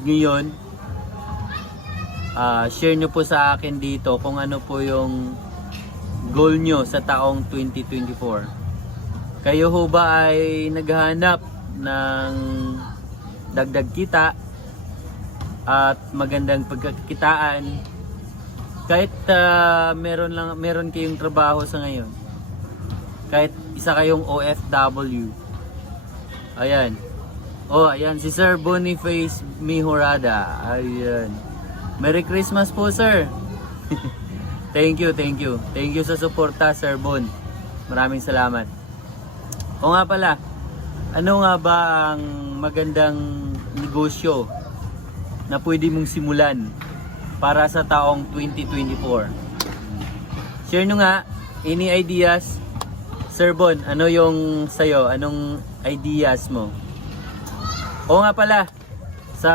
Ngayon, share nyo po sa akin dito kung ano po yung goal nyo sa taong 2024. Kayo ho ba ay naghahanap ng dagdag kita at magandang pagkakitaan kahit meron kayong trabaho sa ngayon, kahit isa kayong OFW? Ayan. Oh, ayan si Sir Boniface Mihorada. Ayan. Merry Christmas po, sir. Thank you. Thank you sa suporta, Sir Bon. Maraming salamat. O nga pala, ano nga ba ang magandang negosyo na pwede mong simulan para sa taong 2024? Share nyo nga, any ideas? Sir Bon, ano yung sayo? Anong ideas mo? O nga pala, sa